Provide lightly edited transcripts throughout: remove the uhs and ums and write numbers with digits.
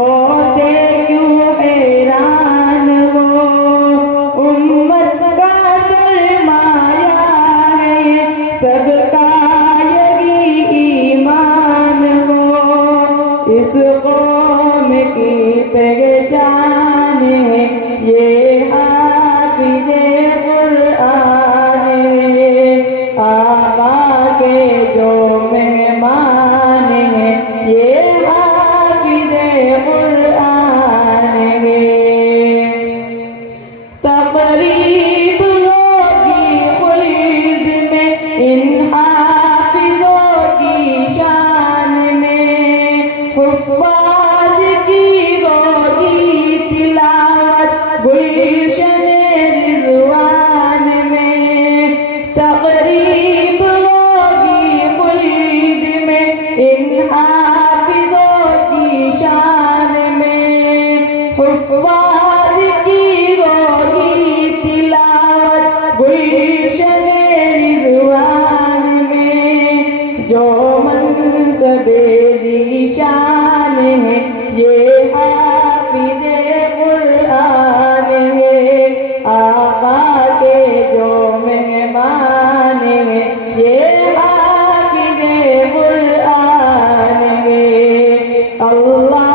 ہوتے کیوں حیران وہ امت کا سرمایہ ہے صدقہ یہی ایمان وہ اس قوم کی پہچان ہے یہ حافظ قرآن ہے آقا کے جو مہمان ہیں یہ حافظ قرآن ہے تقریب ہوگی خلد میں ان حافظوں کی شان میں حفاظ کی ہوگی تلاوت گلشن رضوان میں تقریب ہوگی خلد میں ان حافظوں کی شان میں حفاظ کی ہوگی تلاوت گلشن رضوان میں جو منصب ذیشان ہے یہ حافظ قرآن ہے آقا کے جو مہمان ہیں یہ حافظ قرآن ہے اللہ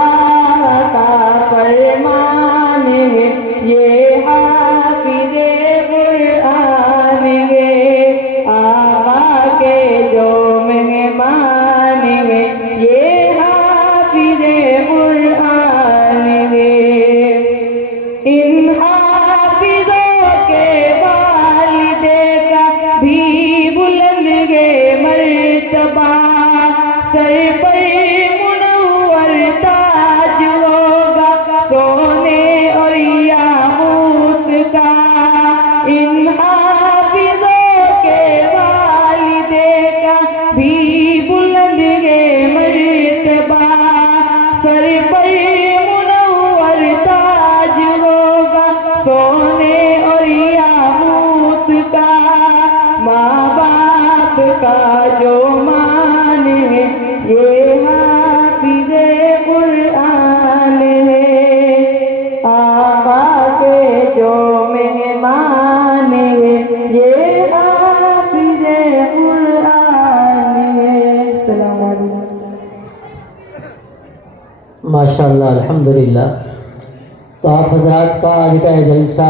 کا فرمان ہے یہ حافظ قرآن ہے آقا کے جو مہمان ہیں یہ حافظ قرآن ہے ان حافظوں کے والدے کا بھی بلند ہے مرتبہ سر پر منور تاج ہوگا سونے اور یاقوت کا ان حافظوں کے والدے کا بھی بلند ہے مرتبہ سر پر منور تاج ہوگا سونے اور یاقوت کا ماں باپ کا جو مان ہے یہ حافظ قرآن ہے آقا کے جو مہمان ہے یہ حافظ قرآن ہے السلام علیکم ماشاءاللہ الحمدللہ. تو آپ حضرات کا آج کا یہ جلسہ